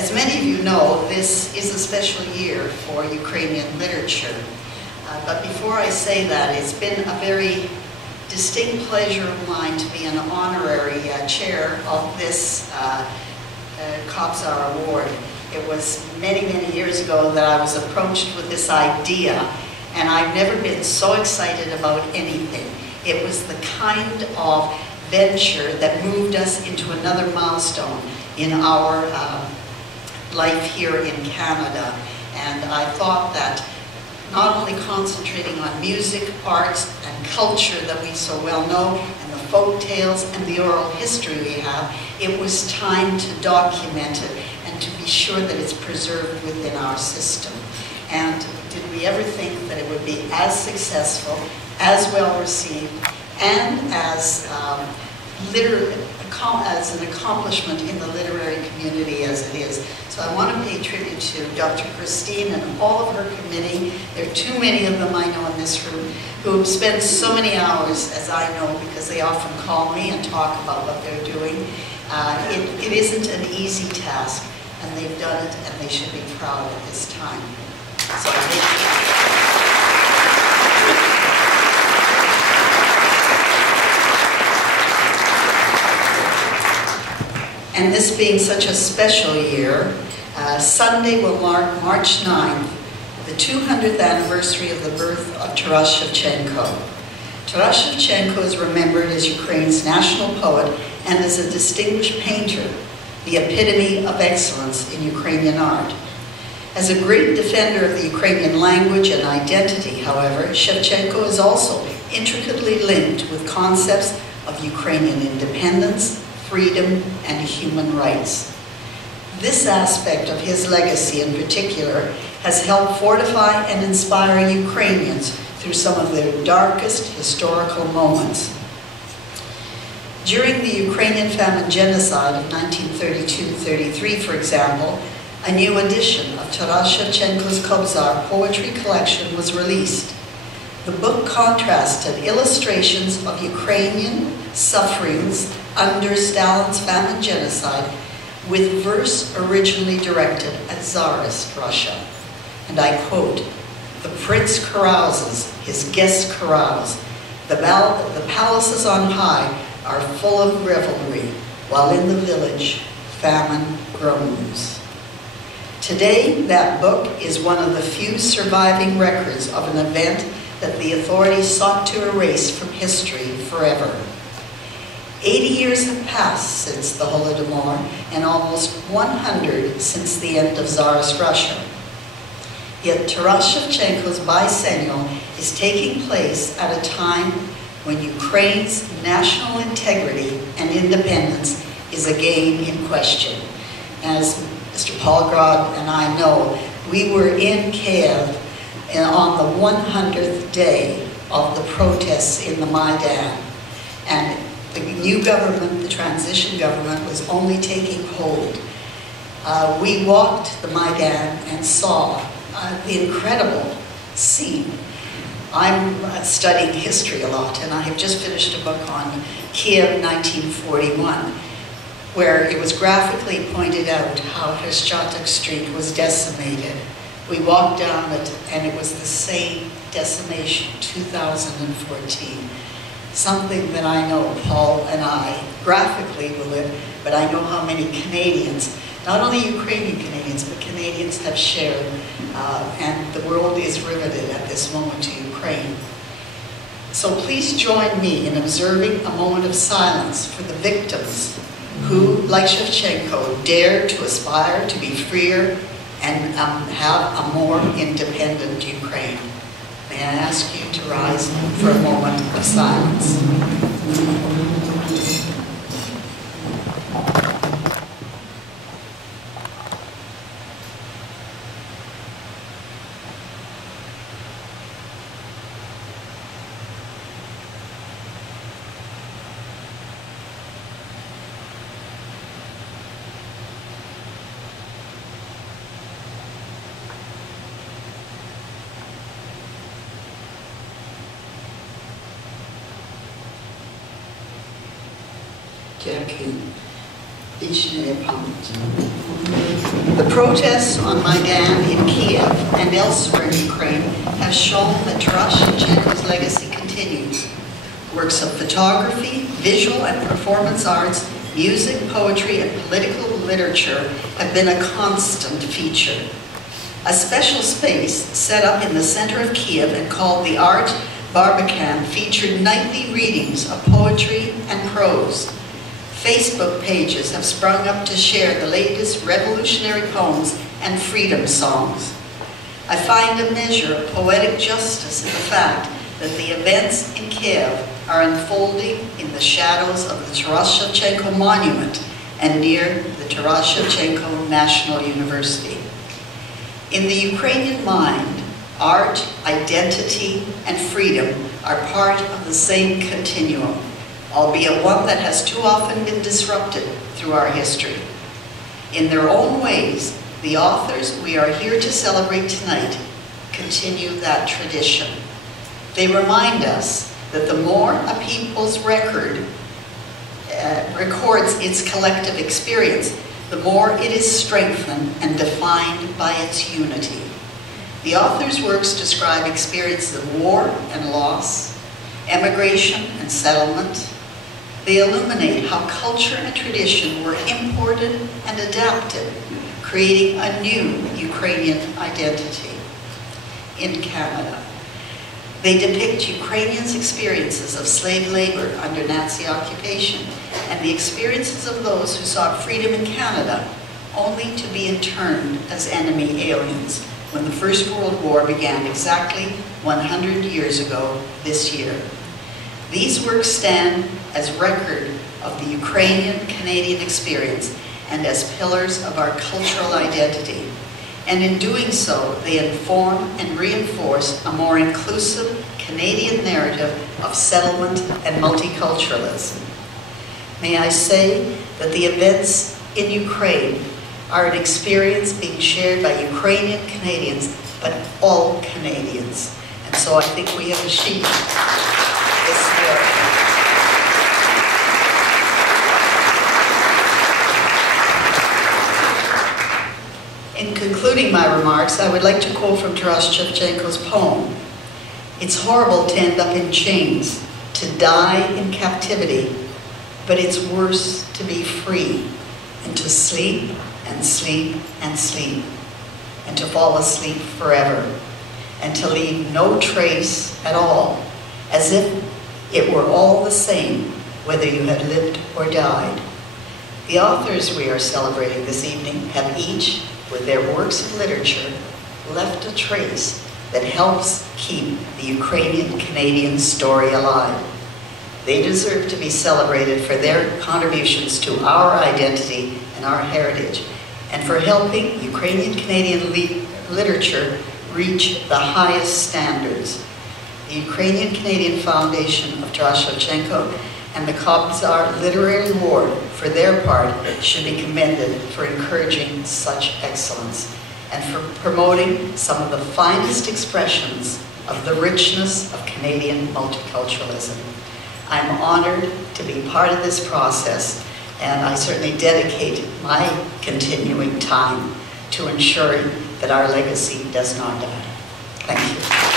As many of you know, this is a special year for Ukrainian literature. But before I say that, it's been a very distinct pleasure of mine to be an honorary chair of this Kobzar Award. It was many, many years ago that I was approached with this idea, and I've never been so excited about anything. It was the kind of venture that moved us into another milestone in our life here in Canada. And I thought that not only concentrating on music, arts, and culture that we so well know, and the folk tales and the oral history we have, it was time to document it and to be sure that it's preserved within our system. And did we ever think that it would be as successful, as well received, and as an accomplishment in the literary community as it is. So I want to pay tribute to Dr. Christine and all of her committee. There are too many of them I know in this room who have spent so many hours, as I know, because they often call me and talk about what they're doing. It isn't an easy task, and they've done it, and they should be proud at this time. So thank you. And this being such a special year, Sunday will mark March 9th, the 200th anniversary of the birth of Taras Shevchenko. Taras Shevchenko is remembered as Ukraine's national poet and as a distinguished painter, the epitome of excellence in Ukrainian art. As a great defender of the Ukrainian language and identity, however, Shevchenko is also intricately linked with concepts of Ukrainian independence, freedom, and human rights. This aspect of his legacy in particular has helped fortify and inspire Ukrainians through some of their darkest historical moments. During the Ukrainian famine genocide of 1932-33, for example, a new edition of Taras Shevchenko's Kobzar poetry collection was released. The book contrasted illustrations of Ukrainian sufferings under Stalin's famine genocide with verse originally directed at Tsarist Russia. And I quote, "The prince carouses, his guests carouse. The palaces on high are full of revelry, while in the village famine groans." Today, that book is one of the few surviving records of an event that the authorities sought to erase from history forever. 80 years have passed since the Holodomor, and almost 100 since the end of Tsarist Russia. Yet Taras Shevchenko's bicentennial is taking place at a time when Ukraine's national integrity and independence is again in question. As Mr. Paulgrod and I know, we were in Kiev on the 100th day of the protests in the Maidan, and the new government, the transition government, was only taking hold. We walked the Maidan and saw the incredible scene. I'm studying history a lot, and I have just finished a book on Kiev 1941, where it was graphically pointed out how Shevchenko Street was decimated. We walked down it, and it was the same decimation, 2014. Something that I know Paul and I graphically will live, but I know how many Canadians, not only Ukrainian Canadians, but Canadians have shared, and the world is riveted at this moment to Ukraine. So please join me in observing a moment of silence for the victims who, like Shevchenko, dared to aspire to be freer and have a more independent Ukraine. May I ask you to rise for a moment of silence. Дякую. Більше не пам'ятаю. The protests on Maidan in Kiev and elsewhere in Ukraine have shown that Taras Shevchenko's legacy continues. Works of photography, visual and performance arts, music, poetry, and political literature have been a constant feature. A special space set up in the center of Kiev and called the Art Barbican featured nightly readings of poetry and prose. Facebook pages have sprung up to share the latest revolutionary poems and freedom songs. I find a measure of poetic justice in the fact that the events in Kiev are unfolding in the shadows of the Taras Shevchenko Monument and near the Taras Shevchenko National University. In the Ukrainian mind, art, identity, and freedom are part of the same continuum, albeit one that has too often been disrupted through our history. In their own ways, the authors we are here to celebrate tonight continue that tradition. They remind us that the more a people's records its collective experience, the more it is strengthened and defined by its unity. The authors' works describe experiences of war and loss, emigration and settlement. They illuminate how culture and tradition were imported and adapted, creating a new Ukrainian identity in Canada. They depict Ukrainians' experiences of slave labor under Nazi occupation and the experiences of those who sought freedom in Canada, only to be interned as enemy aliens when the First World War began exactly 100 years ago this year. These works stand as record of the Ukrainian Canadian experience and as pillars of our cultural identity. And in doing so, they inform and reinforce a more inclusive Canadian narrative of settlement and multiculturalism. May I say that the events in Ukraine are an experience being shared by Ukrainian Canadians, but all Canadians. And so I think we have achieved this work. In concluding my remarks, I would like to quote from Taras Shevchenko's poem. It's horrible to end up in chains, to die in captivity, but it's worse to be free and to sleep and sleep and sleep and to fall asleep forever and to leave no trace at all, as if it were all the same whether you had lived or died. The authors we are celebrating this evening have each, with their works of literature, left a trace that helps keep the Ukrainian Canadian story alive. They deserve to be celebrated for their contributions to our identity and our heritage, and for helping Ukrainian Canadian literature reach the highest standards. The Ukrainian Canadian Foundation of Taras Shevchenko and the Kobzar Literary Award, for their part, should be commended for encouraging such excellence and for promoting some of the finest expressions of the richness of Canadian multiculturalism. I'm honored to be part of this process, and I certainly dedicate my continuing time to ensuring that our legacy does not die. Thank you.